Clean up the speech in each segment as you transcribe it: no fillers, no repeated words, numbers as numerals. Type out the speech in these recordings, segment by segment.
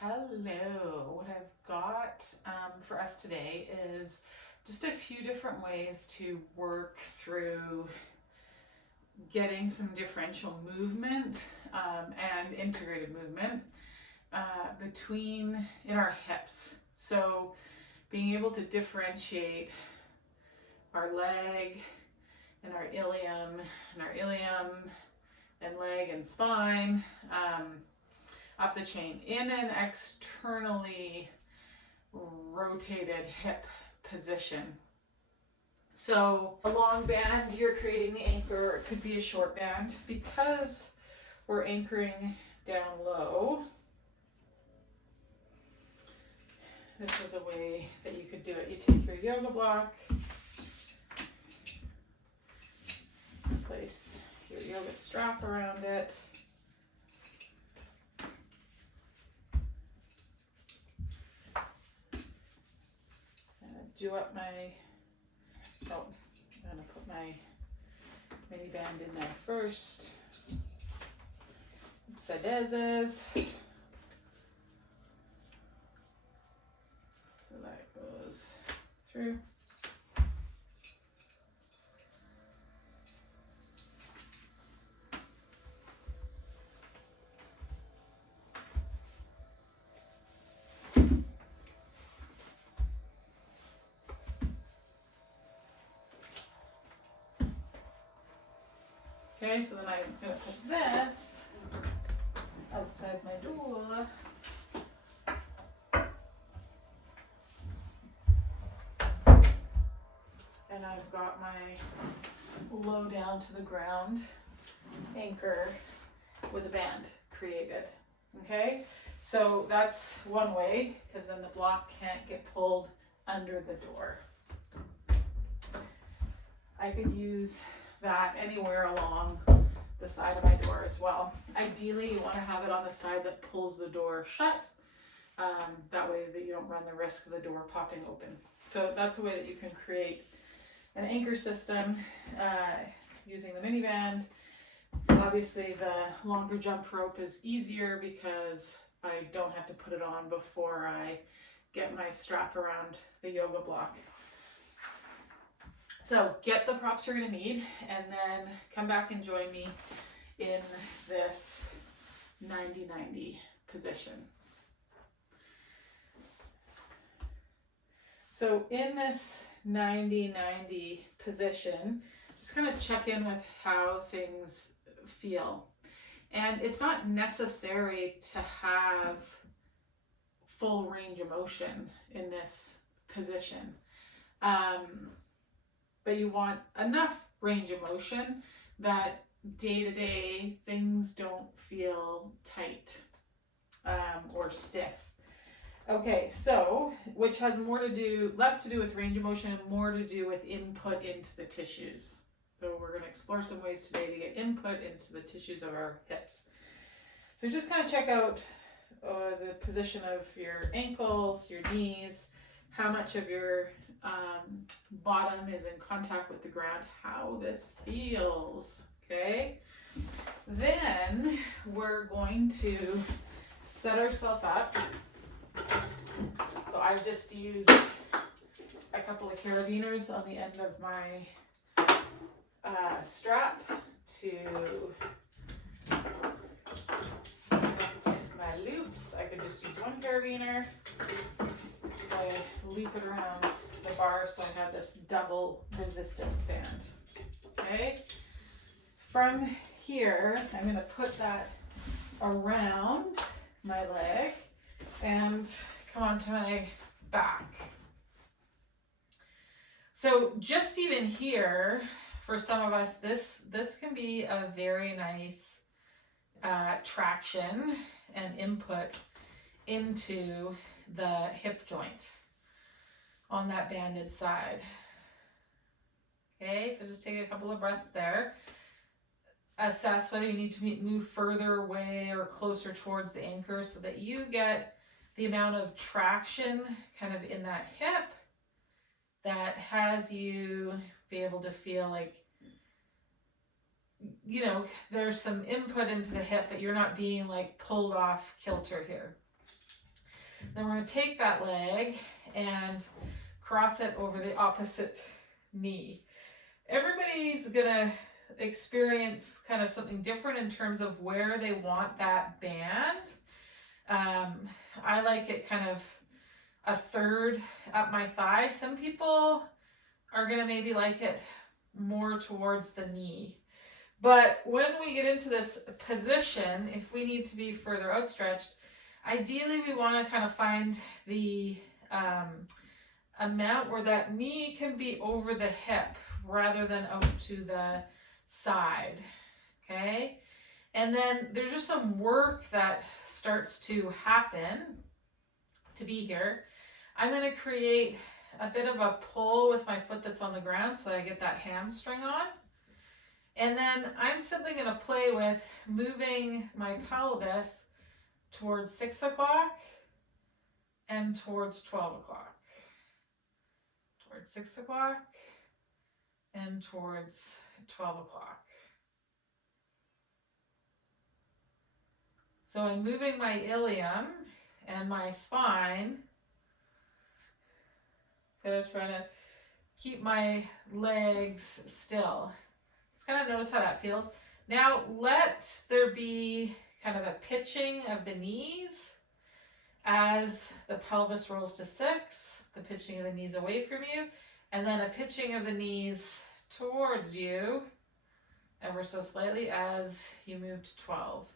Hello. What I've got for us today is just a few different ways to work through getting some differential movement and integrated movement between in our hips. So being able to differentiate our leg and our ilium and leg and spine up the chain in an externally rotated hip position. So a long band, you're creating the anchor, or it could be a short band. Because we're anchoring down low, this is a way that you could do it. You take your yoga block, place your yoga strap around it, do up my, I'm going to put my mini band in there first. Upsidezes. So that goes through. Okay, so then I'm going to put this outside my door. And I've got my low down to the ground anchor with a band created. Okay, so that's one way, because then the block can't get pulled under the door. I could use that anywhere along the side of my door as well. Ideally, you want to have it on the side that pulls the door shut. That way that you don't run the risk of the door popping open. So that's a way that you can create an anchor system using the mini band. Obviously, the longer jump rope is easier because I don't have to put it on before I get my strap around the yoga block. So get the props you're going to need, and then come back and join me in this 90-90 position. So in this 90-90 position, just kind of check in with how things feel. And it's not necessary to have full range of motion in this position. But you want enough range of motion that day-to-day things don't feel tight or stiff. Okay, so which has less to do with range of motion and more to do with input into the tissues. So we're going to explore some ways today to get input into the tissues of our hips. So just kind of check out the position of your ankles, your knees, how much of your bottom is in contact with the ground, how this feels, okay? Then we're going to set ourselves up. So I've just used a couple of carabiners on the end of my strap to connect my loops. I could just use one carabiner. So I loop it around the bar so I have this double resistance band. Okay. From here, I'm going to put that around my leg and come onto my back. So just even here, for some of us, this can be a very nice traction and input into the hip joint on that banded side. Okay, so just take a couple of breaths there. Assess whether you need to move further away or closer towards the anchor so that you get the amount of traction kind of in that hip that has you be able to feel like, you know, there's some input into the hip, but you're not being like pulled off kilter here. Then we're going to take that leg and cross it over the opposite knee. Everybody's going to experience kind of something different in terms of where they want that band. I like it kind of a third up my thigh. Some people are going to maybe like it more towards the knee. But when we get into this position, if we need to be further outstretched, ideally we want to kind of find the amount where that knee can be over the hip rather than out to the side, okay? And then there's just some work that starts to happen to be here. I'm going to create a bit of a pull with my foot that's on the ground so I get that hamstring on. And then I'm simply going to play with moving my pelvis towards 6 o'clock and towards 12 o'clock. Towards 6 o'clock and towards 12 o'clock. So I'm moving my ilium and my spine. Kind of trying to keep my legs still. Just kind of notice how that feels. Now let there be kind of a pitching of the knees as the pelvis rolls to 6, the pitching of the knees away from you, and then a pitching of the knees towards you ever so slightly as you move to 12.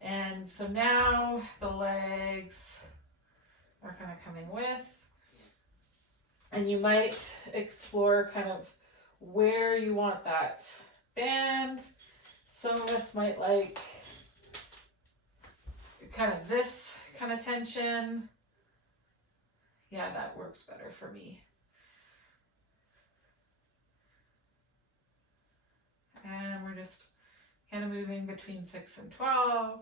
And so now the legs are kind of coming with, and you might explore kind of where you want that band. Some of us might like kind of this kind of tension. Yeah, that works better for me. And we're just kind of moving between 6 and 12.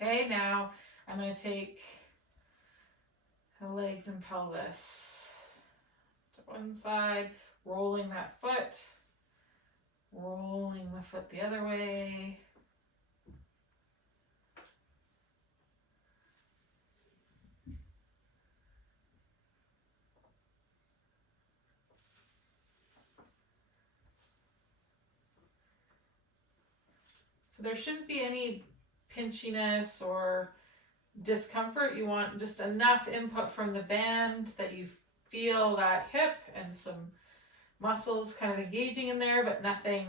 Okay, now I'm going to take the legs and pelvis to one side, rolling that foot, rolling the foot the other way. So there shouldn't be any pinchiness or discomfort. You want just enough input from the band that you feel that hip and some muscles kind of engaging in there, but nothing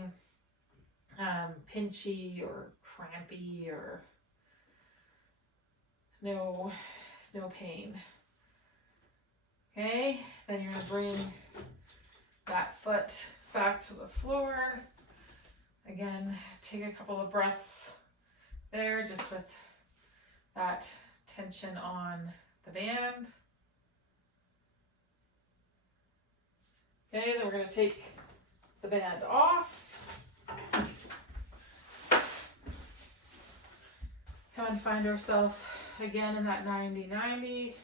pinchy or crampy or no pain. Okay, then you're going to bring that foot back to the floor. Again, take a couple of breaths there just with that tension on the band. Okay, then we're going to take the band off. Come and find ourselves again in that 90-90.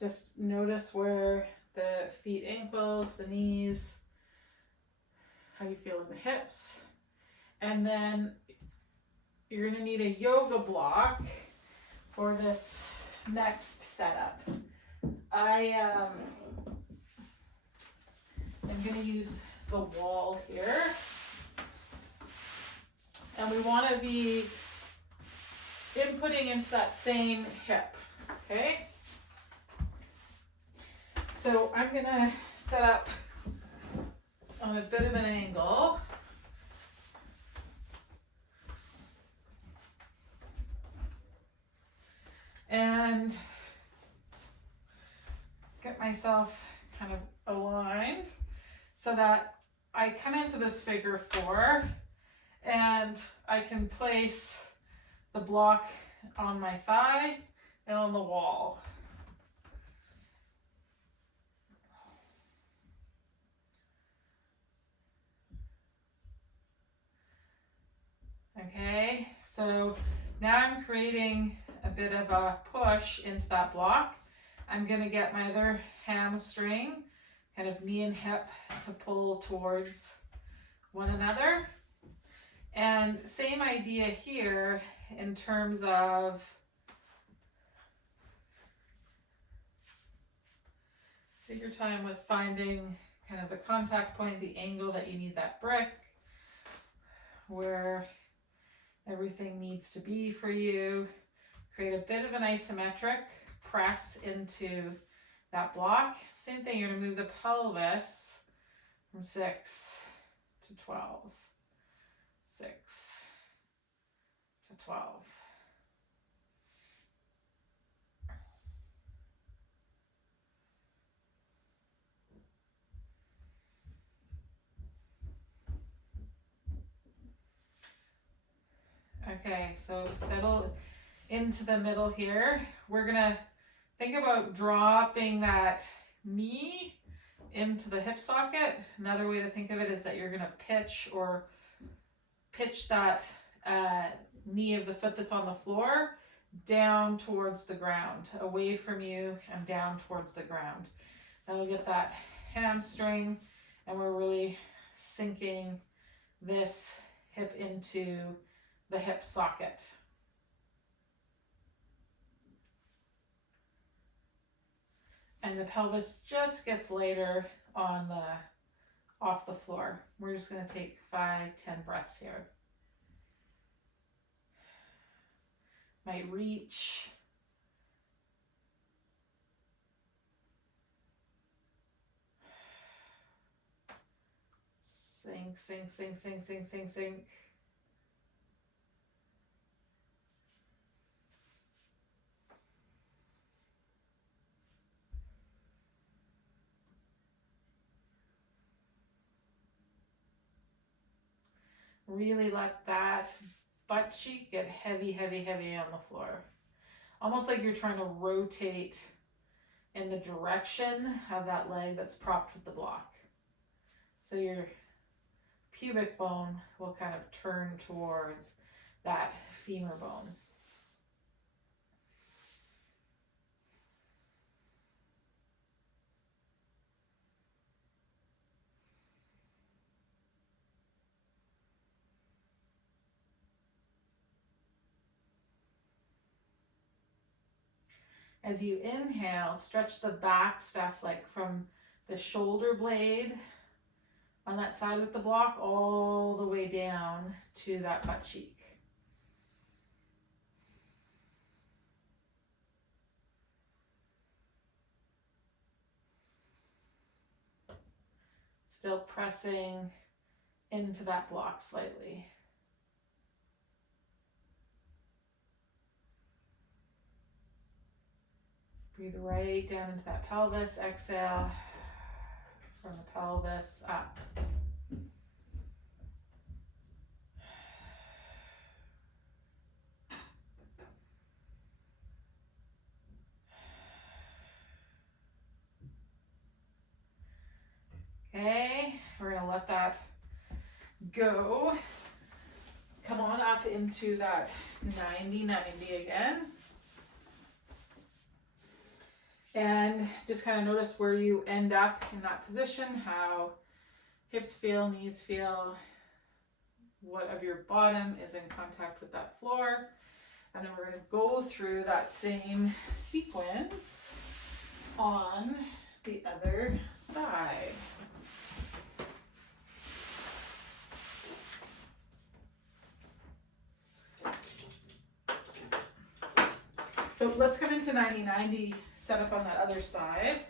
Just notice where the feet, ankles, the knees, how you feel in the hips. And then you're going to need a yoga block for this next setup. I'm going to use the wall here. And we want to be inputting into that same hip, okay? So I'm going to set up on a bit of an angle. And get myself kind of aligned so that I come into this figure 4 and I can place the block on my thigh and on the wall. Okay, so now I'm creating a bit of a push into that block. I'm going to get my other hamstring, kind of knee and hip, to pull towards one another. And same idea here in terms of take your time with finding kind of the contact point, the angle that you need that brick, where everything needs to be for you. Create a bit of an isometric press into that block. Same thing, you're going to move the pelvis from 6 to 12. 6 to 12. Okay, so settle into the middle here. We're gonna think about dropping that knee into the hip socket. Another way to think of it is that you're gonna pitch that knee of the foot that's on the floor down towards the ground, away from you and down towards the ground. That'll get that hamstring, and we're really sinking this hip into the hip socket. And the pelvis just gets lighter on off the floor. We're just going to take 5-10 breaths here. Might reach. Sink, sink, sink, sink, sink, sink, sink. Really let that butt cheek get heavy, heavy, heavy on the floor. Almost like you're trying to rotate in the direction of that leg that's propped with the block. So your pubic bone will kind of turn towards that femur bone. As you inhale, stretch the back stuff, like from the shoulder blade on that side with the block all the way down to that butt cheek. Still pressing into that block slightly. Breathe right down into that pelvis. Exhale from the pelvis up. Okay, we're going to let that go. Come on up into that 90-90 again. And just kind of notice where you end up in that position, how hips feel, knees feel, what of your bottom is in contact with that floor. And then we're going to go through that same sequence on the other side. So let's come into 90-90, set up on that other side.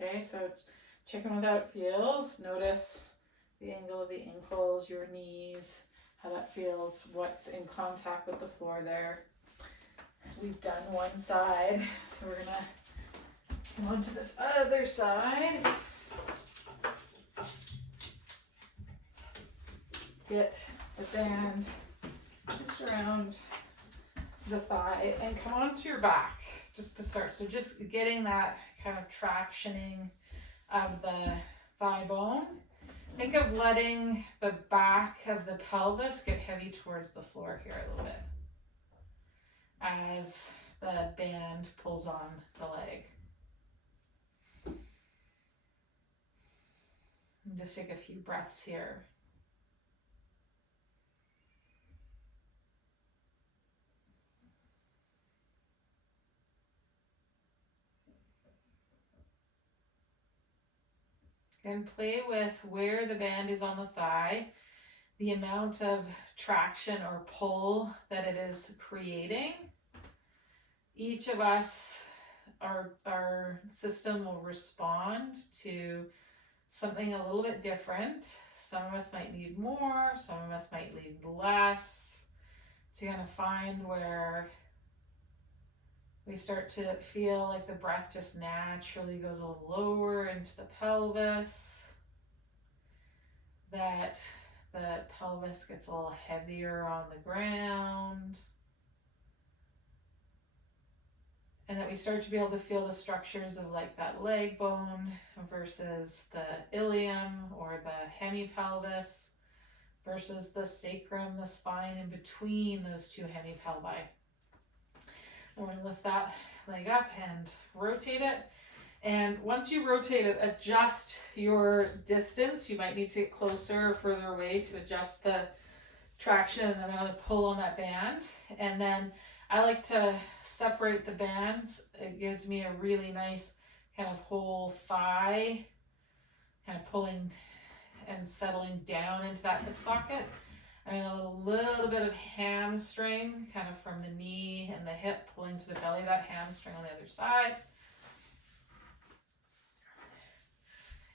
Okay, so check in with how it feels. Notice the angle of the ankles, your knees, how that feels, what's in contact with the floor there. We've done one side, so we're gonna come on to this other side. Get the band just around the thigh and come onto your back just to start. So just getting that kind of tractioning of the thigh bone. Think of letting the back of the pelvis get heavy towards the floor here a little bit as the band pulls on the leg. And just take a few breaths here. And play with where the band is on the thigh, the amount of traction or pull that it is creating. Each of us, our system will respond to something a little bit different. Some of us might need more, some of us might need less, to kind of find where we start to feel like the breath just naturally goes a little lower into the pelvis, that the pelvis gets a little heavier on the ground, and that we start to be able to feel the structures of like that leg bone versus the ilium or the hemipelvis versus the sacrum, the spine in between those two hemipelvi. We're going to lift that leg up and rotate it. And once you rotate it, adjust your distance. You might need to get closer or further away to adjust the traction and the amount of pull on that band. And then I like to separate the bands. It gives me a really nice kind of whole thigh, kind of pulling and settling down into that hip socket. I mean, a little bit of hamstring, kind of from the knee and the hip pulling to the belly, that hamstring on the other side.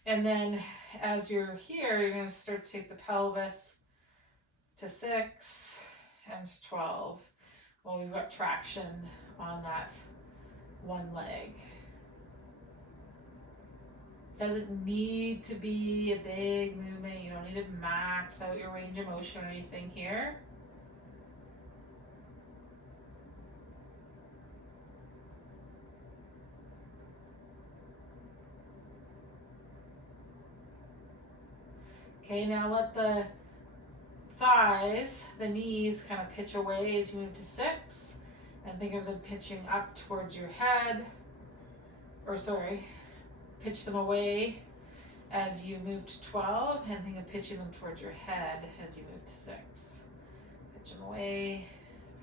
And then as you're here, you're going to start to take the pelvis to 6 and 12. Well, we've got traction on that one leg. Doesn't need to be a big movement. You don't need to max out your range of motion or anything here. Okay, now let the thighs, the knees kind of pitch away as you move to 6. And think of them pitching up towards your head. Pitch them away as you move to 12, and think of pitching them towards your head as you move to 6. Pitch them away,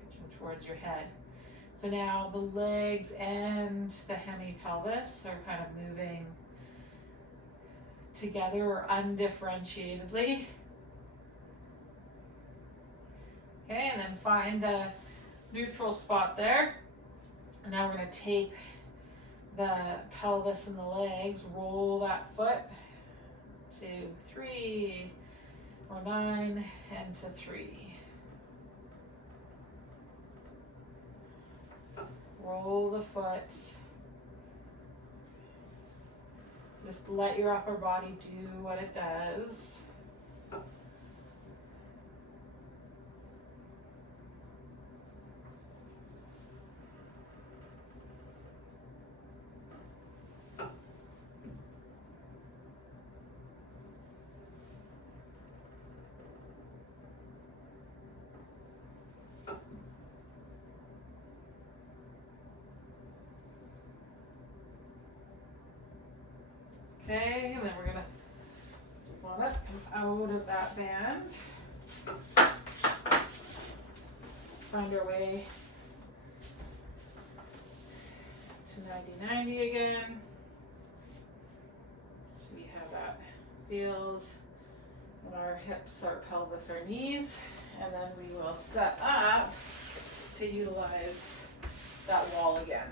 pitch them towards your head. So now the legs and the hemipelvis are kind of moving together or undifferentiatedly. Okay, and then find the neutral spot there. And now we're going to take the pelvis and the legs, roll that foot to 3 or 9 and to 3. Roll the foot. Just let your upper body do what it does. Okay, and then we're going to want to come out of that band. Find our way to 90-90 again. See how that feels when our hips, our pelvis, our knees. And then we will set up to utilize that wall again.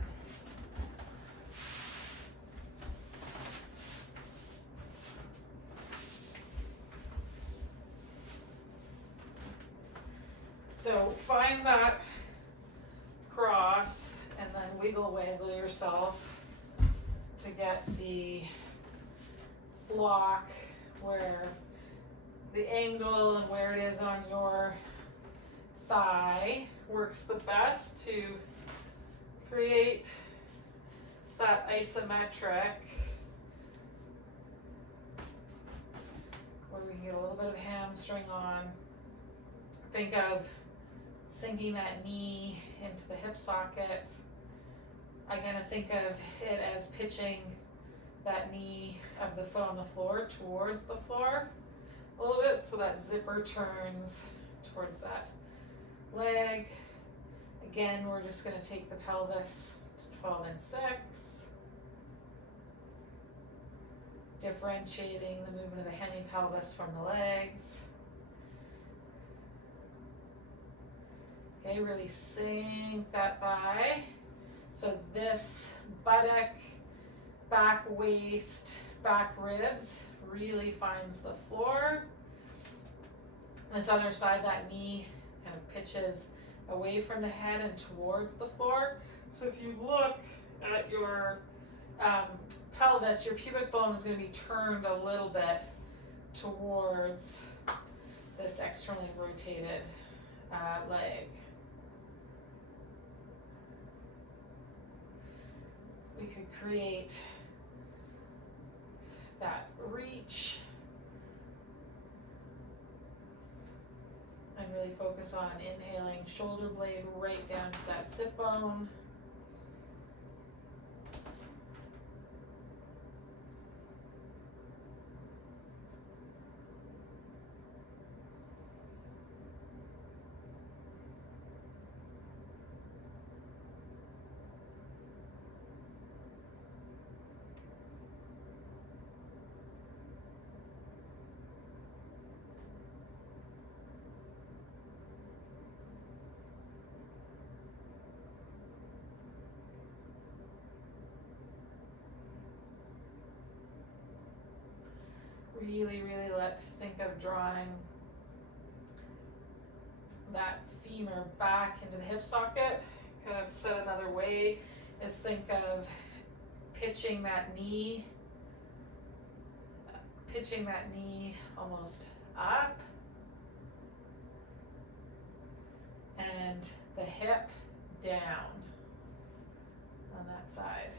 So find that cross and then wiggle yourself to get the block where the angle and where it is on your thigh works the best to create that isometric where we can get a little bit of hamstring on. Think of sinking that knee into the hip socket. I kind of think of it as pitching that knee of the foot on the floor towards the floor a little bit, so that zipper turns towards that leg. Again, we're just going to take the pelvis to 12 and 6, differentiating the movement of the hemi-pelvis from the legs. Okay, really sink that thigh. So this buttock, back waist, back ribs really finds the floor. This other side, that knee kind of pitches away from the head and towards the floor. So if you look at your pelvis, your pubic bone is going to be turned a little bit towards this externally rotated leg. We could create that reach and really focus on inhaling shoulder blade right down to that sit bone. Really think of drawing that femur back into the hip socket. Kind of said another way is think of pitching that knee almost up, and the hip down on that side.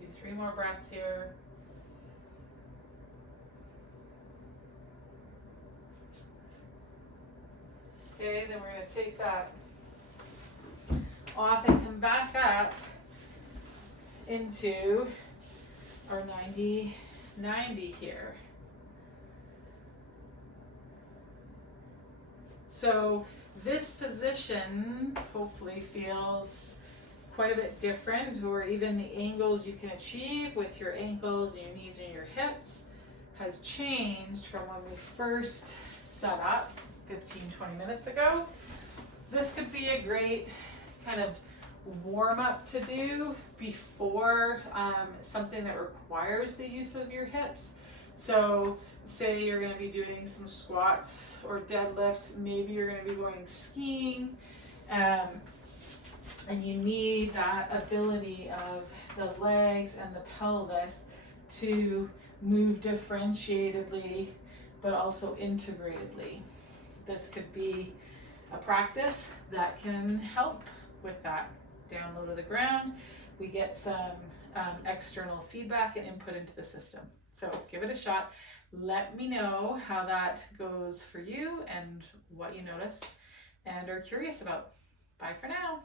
Do 3 more breaths here. Okay, then we're going to take that off and come back up into our 90-90 here. So this position hopefully feels quite a bit different, or even the angles you can achieve with your ankles, your knees, and your hips has changed from when we first set up 15-20 minutes ago. This could be a great kind of warm-up to do before something that requires the use of your hips. So say you're going to be doing some squats or deadlifts, maybe you're going to be going skiing, and you need that ability of the legs and the pelvis to move differentiatedly but also integratedly. This could be a practice that can help with that. Down low to the ground, we get some external feedback and input into the system. So give it a shot. Let me know how that goes for you and what you notice and are curious about. Bye for now.